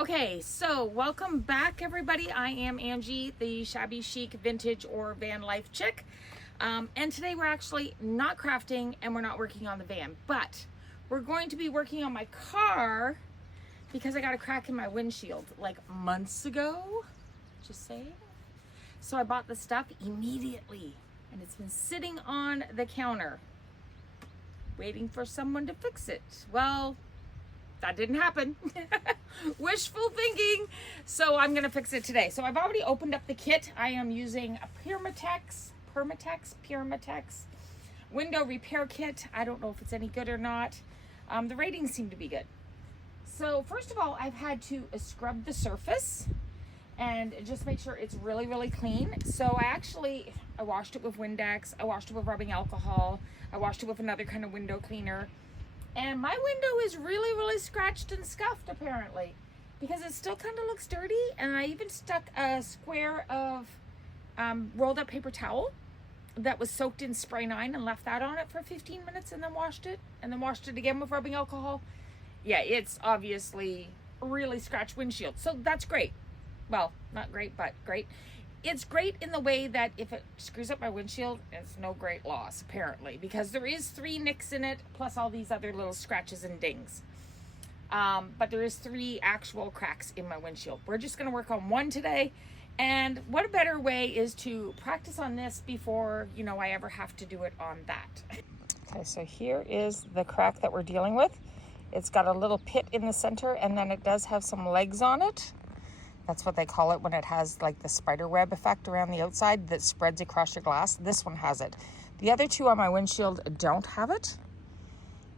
Okay, so welcome back everybody. I am Angie, the Shabby Chic Vintage or Vanlife Chick. And today we're actually not crafting and we're not working on the van, but we're going to be working on my car because I got a crack in my windshield like months ago, just saying. So I bought the stuff immediately and it's been sitting on the counter waiting for someone to fix it. Well, that didn't happen. Wishful thinking. So I'm gonna fix it today. So I've already opened up the kit. I am using a Permatex Window Repair Kit. I don't know if it's any good or not. The ratings seem to be good. So first of all, I've had to scrub the surface and just make sure it's really, really clean. So I washed it with Windex. I washed it with rubbing alcohol. I washed it with another kind of window cleaner. And my window is really, really scratched and scuffed apparently because it still kind of looks dirty. And I even stuck a square of rolled up paper towel that was soaked in spray 9 and left that on it for 15 minutes and then washed it again with rubbing alcohol. Yeah, it's obviously a really scratched windshield. So that's great. Well, not great, but great. It's great in the way that if it screws up my windshield, it's no great loss, apparently, because there is 3 nicks in it, plus all these other little scratches and dings. But there is 3 actual cracks in my windshield. We're just going to work on one today, and what a better way is to practice on this before, I ever have to do it on that. Okay, so here is the crack that we're dealing with. It's got a little pit in the center, and then it does have some legs on it. That's what they call it when it has like the spider web effect around the outside that spreads across your glass. This one has it. The other 2 on my windshield don't have it.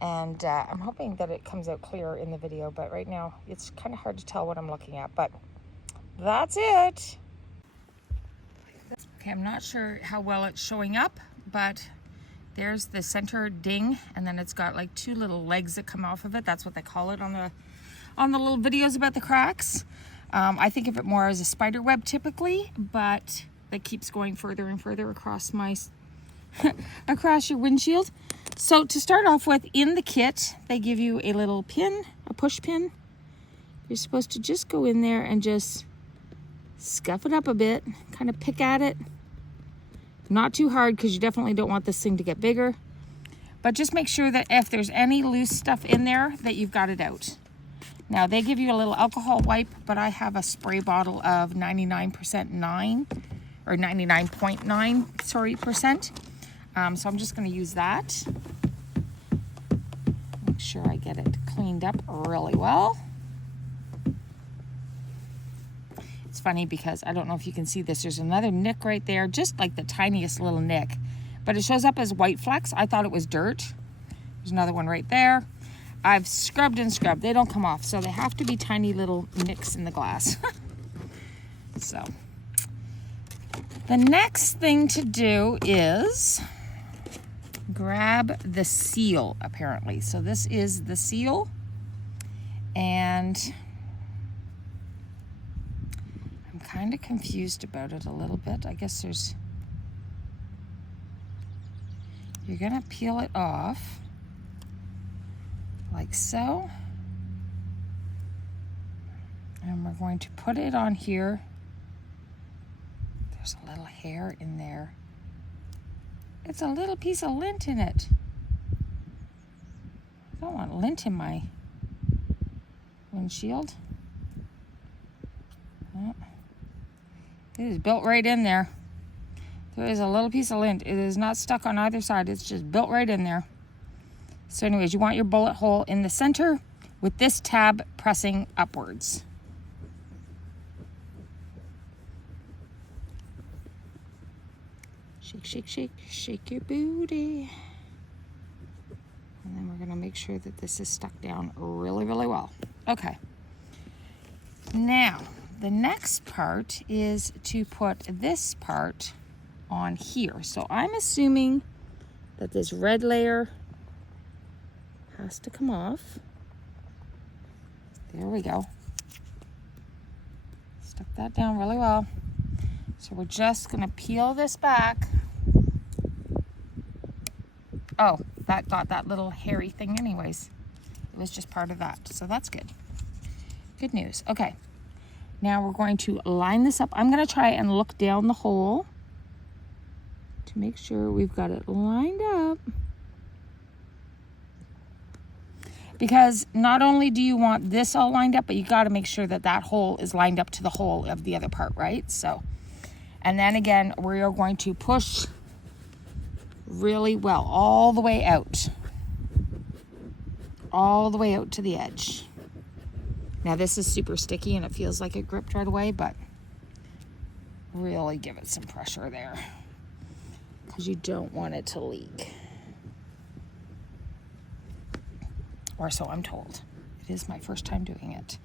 And I'm hoping that it comes out clear in the video, but right now it's kind of hard to tell what I'm looking at, but that's it. Okay, I'm not sure how well it's showing up, but there's the center ding, and then it's got like 2 little legs that come off of it. That's what they call it on the little videos about the cracks. I think of it more as a spider web typically, but that keeps going further and further across my across your windshield. So to start off with, in the kit, they give you a little pin, a push pin. You're supposed to just go in there and just scuff it up a bit, kind of pick at it. Not too hard because you definitely don't want this thing to get bigger. But just make sure that if there's any loose stuff in there, that you've got it out. Now they give you a little alcohol wipe, but I have a spray bottle of 99% 9 or 99.9 percent. So I'm just going to use that. Make sure I get it cleaned up really well. It's funny because I don't know if you can see this. There's another nick right there, just like the tiniest little nick, but it shows up as white flecks. I thought it was dirt. There's another one right there. I've scrubbed and scrubbed. They don't come off, so they have to be tiny little nicks in the glass. So the next thing to do is grab the seal, apparently. So this is the seal, and I'm kind of confused about it a little bit. I guess you're gonna peel it off like so, and we're going to put it on here. There's a little hair in there. It's a little piece of lint in it. I don't want lint in my windshield. Oh. It is built right in there. There is a little piece of lint. It is not stuck on either side. It's just built right in there. So anyways, you want your bullet hole in the center with this tab pressing upwards. Shake, shake, shake, shake your booty. And then we're gonna make sure that this is stuck down really, really well. Okay. Now, the next part is to put this part on here. So I'm assuming that this red layer has to come off. There we go. Stuck that down really well. So we're just gonna peel this back. Oh, that got that little hairy thing anyways. It was just part of that, so that's good. Good news. Okay. Now we're going to line this up. I'm going to try and look down the hole to make sure we've got it lined up. Because not only do you want this all lined up, but you got to make sure that that hole is lined up to the hole of the other part, right? So, and then again, we are going to push really well all the way out. All the way out to the edge. Now this is super sticky and it feels like it gripped right away, but really give it some pressure there because you don't want it to leak. Or so I'm told. It is my first time doing it.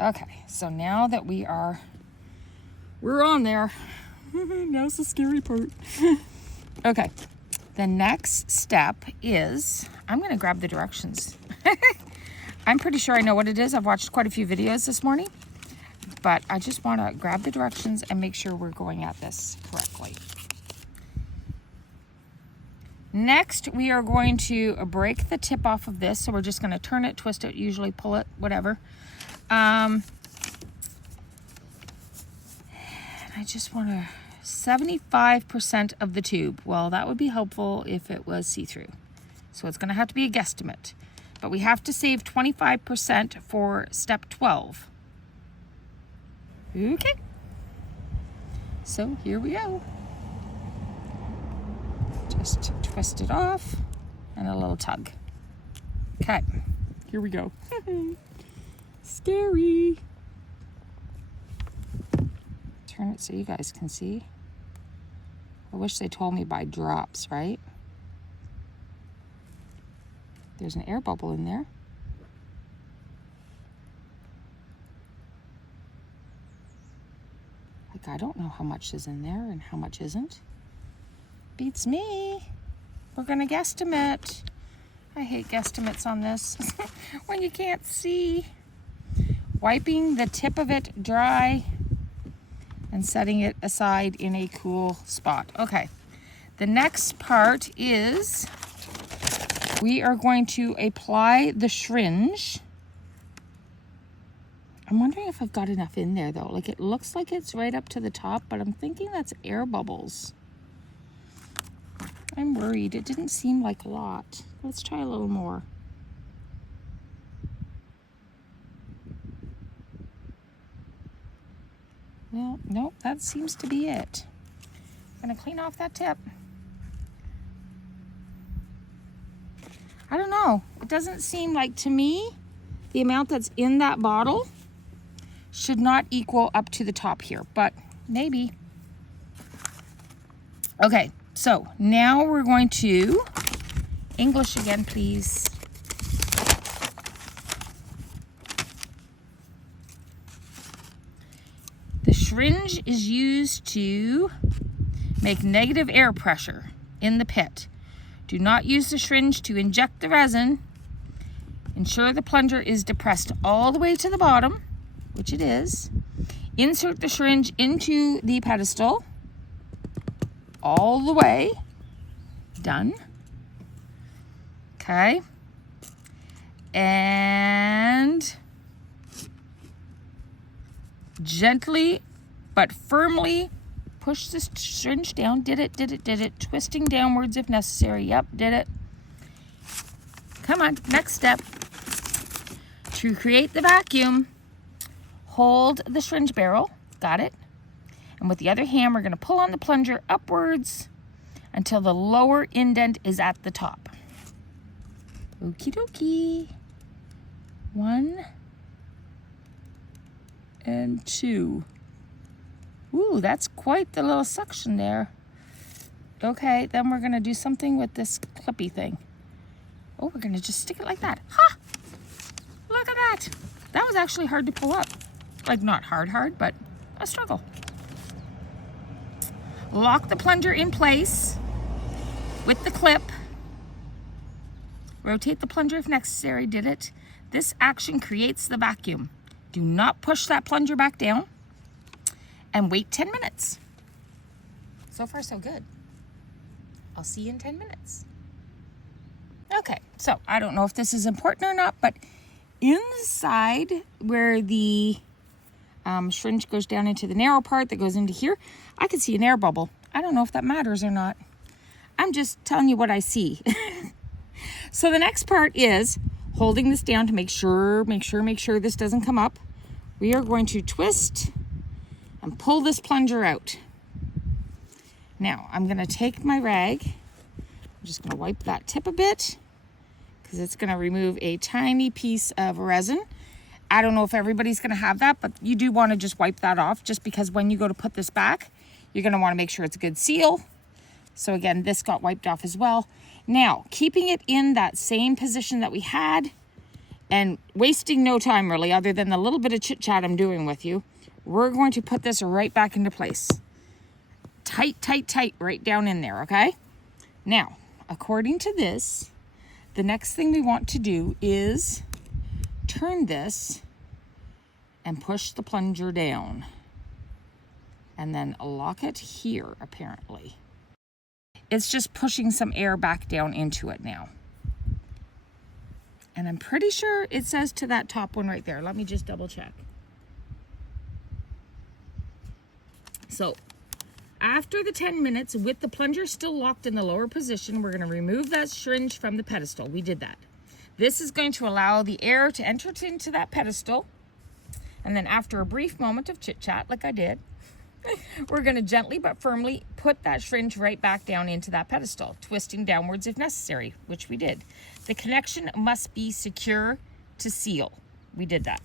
Okay, so now that we're on there. Now's the scary part. Okay, the next step is, I'm gonna grab the directions. I'm pretty sure I know what it is. I've watched quite a few videos this morning, but I just want to grab the directions and make sure we're going at this correctly. Next, we are going to break the tip off of this. So we're just going to turn it, twist it, usually pull it, whatever. I just want to 75% of the tube. Well, that would be helpful if it was see-through. So it's going to have to be a guesstimate. But we have to save 25% for step 12. Okay. So here we go. Just twist it off and a little tug. Okay, here we go. Scary. Turn it so you guys can see. I wish they told me by drops, right? There's an air bubble in there. Like, I don't know how much is in there and how much isn't. Beats me. We're gonna guesstimate. I hate guesstimates on this when you can't see. Wiping the tip of it dry and setting it aside in a cool spot. Okay, the next part is we are going to apply the syringe. I'm wondering if I've got enough in there though. Like, it looks like it's right up to the top, but I'm thinking that's air bubbles. I'm worried. It didn't seem like a lot. Let's try a little more. Well, nope, that seems to be it. I'm gonna clean off that tip. I don't know. It doesn't seem like, to me, the amount that's in that bottle should not equal up to the top here, but maybe. Okay, so now we're going to, English again, please. The syringe is used to make negative air pressure in the pit. Do not use the syringe to inject the resin. Ensure the plunger is depressed all the way to the bottom, which it is. Insert the syringe into the pedestal all the way. Done. Okay. And gently but firmly push this syringe down. Did it. Twisting downwards if necessary. Yep, did it. Come on, next step. To create the vacuum, hold the syringe barrel. Got it. And with the other hand, we're going to pull on the plunger upwards until the lower indent is at the top. Okie dokie. 1 and 2. Ooh, that's quite the little suction there. Okay, then we're gonna do something with this clippy thing. Oh, we're gonna just stick it like that. Ha! Look at that. That was actually hard to pull up. Like, not hard, but a struggle. Lock the plunger in place with the clip. Rotate the plunger if necessary. Did it. This action creates the vacuum. Do not push that plunger back down. And wait 10 minutes. So far, so good. I'll see you in 10 minutes. Okay, so I don't know if this is important or not, but inside where the syringe goes down into the narrow part that goes into here, I can see an air bubble. I don't know if that matters or not. I'm just telling you what I see. So the next part is holding this down to make sure this doesn't come up. We are going to twist and pull this plunger out. Now I'm going to take my rag. I'm just going to wipe that tip a bit because it's going to remove a tiny piece of resin. I don't know if everybody's going to have that, but you do want to just wipe that off, just because when you go to put this back, you're going to want to make sure it's a good seal. So again, this got wiped off as well. Now, keeping it in that same position that we had and wasting no time really, other than the little bit of chit chat I'm doing with you, we're going to put this right back into place. Tight, tight, tight, right down in there, okay? Now, according to this, the next thing we want to do is turn this and push the plunger down and then lock it here, apparently. It's just pushing some air back down into it now. And I'm pretty sure it says to that top one right there. Let me just double check. So after the 10 minutes with the plunger still locked in the lower position, we're going to remove that syringe from the pedestal. We did that. This is going to allow the air to enter into that pedestal. And then after a brief moment of chit chat, like I did, we're going to gently but firmly put that syringe right back down into that pedestal, twisting downwards if necessary, which we did. The connection must be secure to seal. We did that.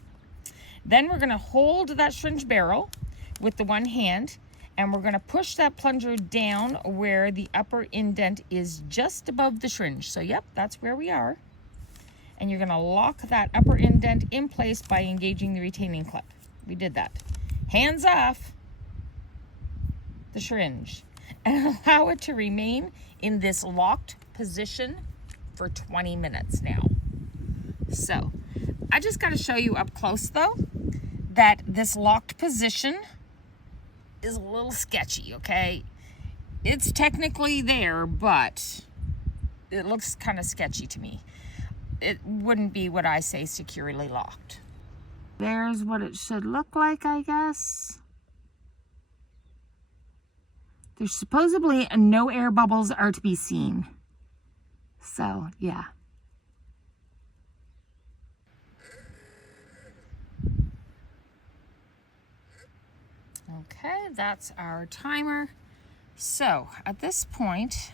Then we're going to hold that syringe barrel with the one hand, and we're going to push that plunger down where the upper indent is just above the syringe. So yep, that's where we are. And you're going to lock that upper indent in place by engaging the retaining clip. We did that. Hands off the syringe and allow it to remain in this locked position for 20 minutes now. So I just got to show you up close though that this locked position is a little sketchy, okay? It's technically there, but it looks kind of sketchy to me. It wouldn't be what I say securely locked. There's what it should look like, I guess. There's supposedly no air bubbles are to be seen. So, yeah. Okay, that's our timer. So, at this point,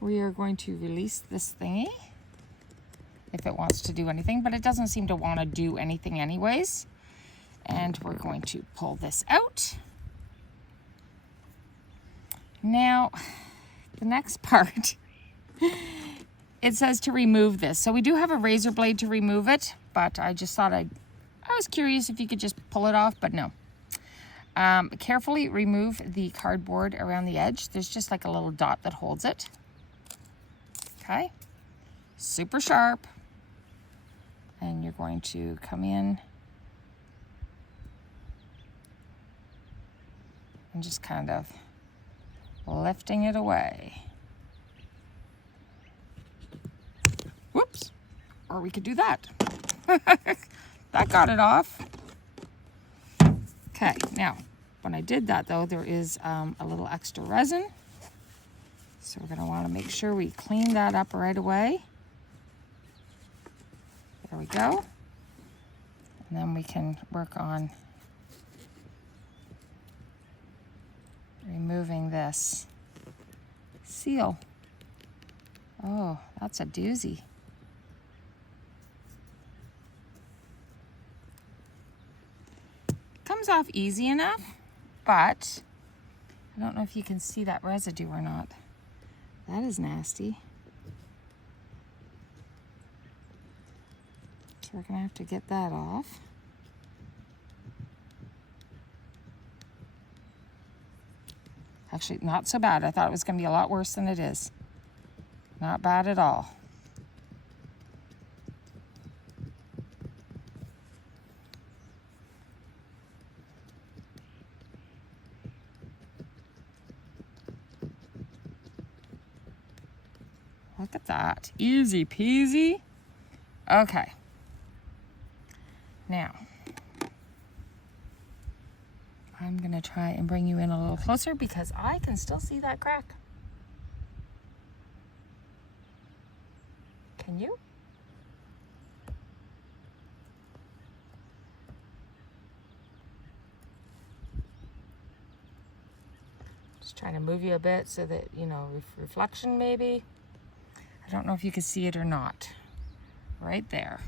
we are going to release this thingy if it wants to do anything, but it doesn't seem to want to do anything anyways. And we're going to pull this out. Now, the next part, it says to remove this. So we do have a razor blade to remove it, but I just thought I was curious if you could just pull it off, but no. Carefully remove the cardboard around the edge. There's just like a little dot that holds it. Okay, super sharp. And you're going to come in and just kind of lifting it away. Whoops, or we could do that. That got it off. Okay, now, when I did that though, there is a little extra resin. So we're gonna wanna make sure we clean that up right away. There we go. And then we can work on removing this seal. Oh, that's a doozy. Comes off easy enough, but I don't know if you can see that residue or not. That is nasty. So we're gonna have to get that off. Actually, not so bad. I thought it was gonna be a lot worse than it is. Not bad at all. Look at that, easy peasy. Okay, Now, I'm going to try and bring you in a little closer because I can still see that crack. Can you? Just trying to move you a bit so that, you know, reflection maybe. I don't know if you can see it or not. Right there.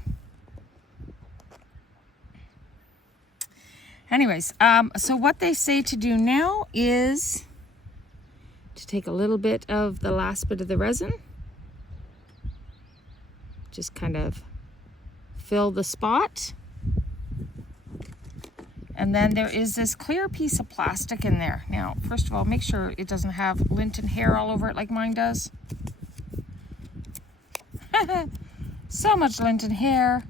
Anyways, so what they say to do now is to take a little bit of the last bit of the resin. Just kind of fill the spot. And then there is this clear piece of plastic in there. Now, first of all, make sure it doesn't have lint and hair all over it like mine does. So much lint and hair.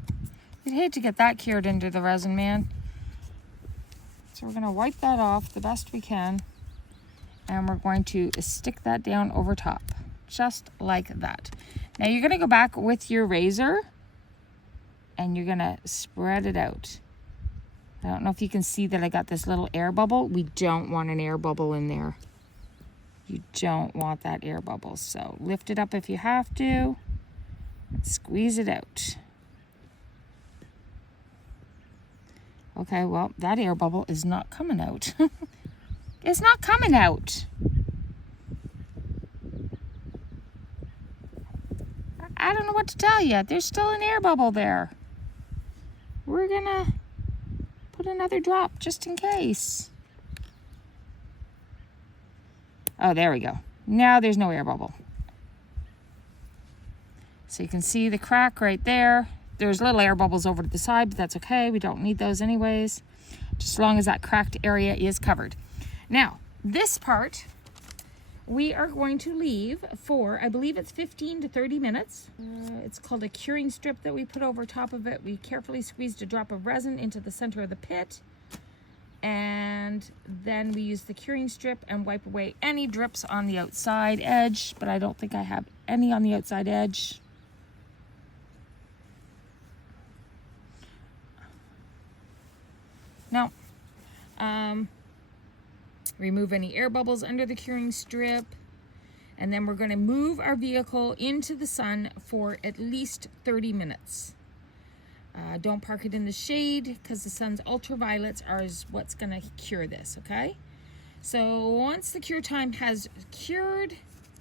You'd hate to get that cured into the resin, man. So we're going to wipe that off the best we can. And we're going to stick that down over top. Just like that. Now you're going to go back with your razor. And you're going to spread it out. I don't know if you can see that I got this little air bubble. We don't want an air bubble in there. You don't want that air bubble. So lift it up if you have to. And squeeze it out. Okay, well, that air bubble is not coming out. It's not coming out. I don't know what to tell you. There's still an air bubble there. We're gonna put another drop just in case. Oh, there we go. Now there's no air bubble. So you can see the crack right there. There's little air bubbles over to the side, but that's okay. We don't need those anyways, just as long as that cracked area is covered. Now, this part we are going to leave for, I believe it's 15 to 30 minutes. It's called a curing strip that we put over top of it. We carefully squeezed a drop of resin into the center of the pit. And then we use the curing strip and wipe away any drips on the outside edge, but I don't think I have any on the outside edge. Now, remove any air bubbles under the curing strip, and then we're going to move our vehicle into the sun for at least 30 minutes. Don't park it in the shade because the sun's ultraviolets are what's going to cure this, okay? So once the cure time has cured,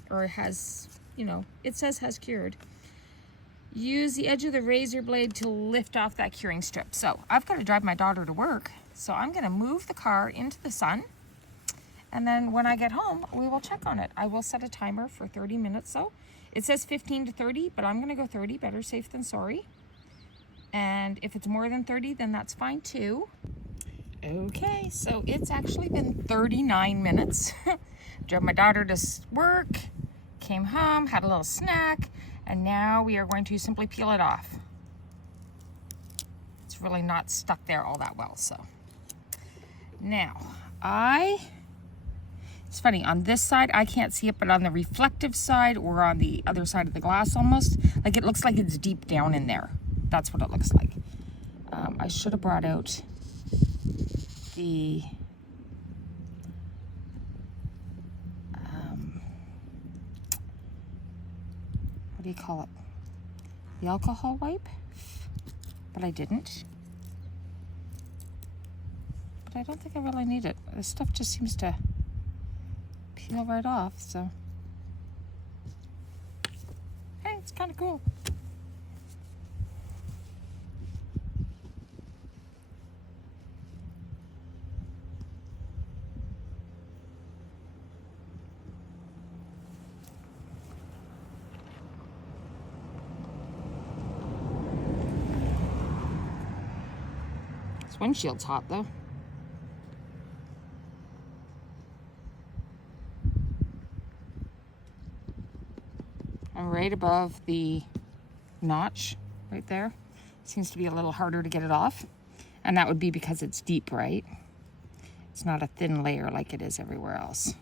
or has, you know, it says has cured, use the edge of the razor blade to lift off that curing strip. So I've got to drive my daughter to work, so I'm going to move the car into the sun, and then when I get home, we will check on it. I will set a timer for 30 minutes. So it says 15 to 30, but I'm going to go 30, better safe than sorry. And if it's more than 30, then that's fine too. Okay, so it's actually been 39 minutes. Drove my daughter to work, came home, had a little snack, and now we are going to simply peel it off. It's really not stuck there all that well, so. Now, it's funny, on this side, I can't see it, but on the reflective side, or on the other side of the glass almost, like it looks like it's deep down in there. That's what it looks like. I should have brought out the what do you call it? The alcohol wipe, but I didn't. But I don't think I really need it. This stuff just seems to peel right off, so. Hey, it's kind of cool. This windshield's hot though. I'm right above the notch right there. Seems to be a little harder to get it off. And that would be because it's deep, right? It's not a thin layer like it is everywhere else.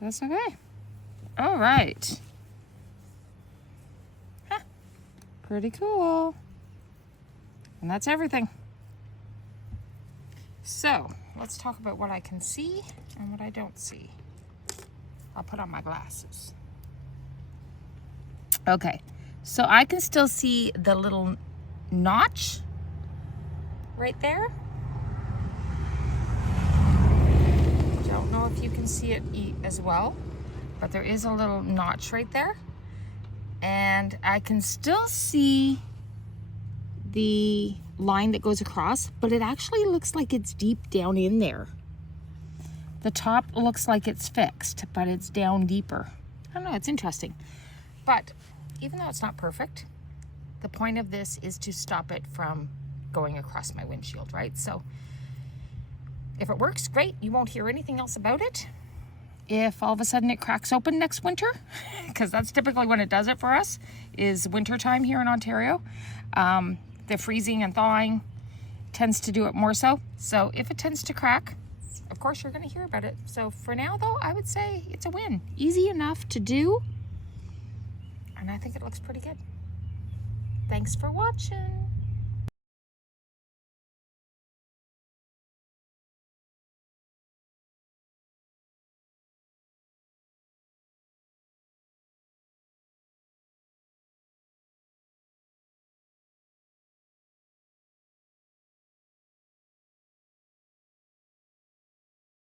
That's okay. All right. Huh. Pretty cool. And that's everything. So let's talk about what I can see and what I don't see. I'll put on my glasses. Okay, so I can still see the little notch right there. Don't know if you can see it as well, but there is a little notch right there. And I can still see the line that goes across, but it actually looks like it's deep down in there. The top looks like it's fixed, but it's down deeper. I don't know, it's interesting. But even though it's not perfect, the point of this is to stop it from going across my windshield, right? So if it works, great. You won't hear anything else about it. If all of a sudden it cracks open next winter, because that's typically when it does it for us, is winter time here in Ontario. The freezing and thawing tends to do it more so. So if it tends to crack, of course you're going to hear about it. So for now though, I would say it's a win. Easy enough to do. And I think it looks pretty good. Thanks for watching.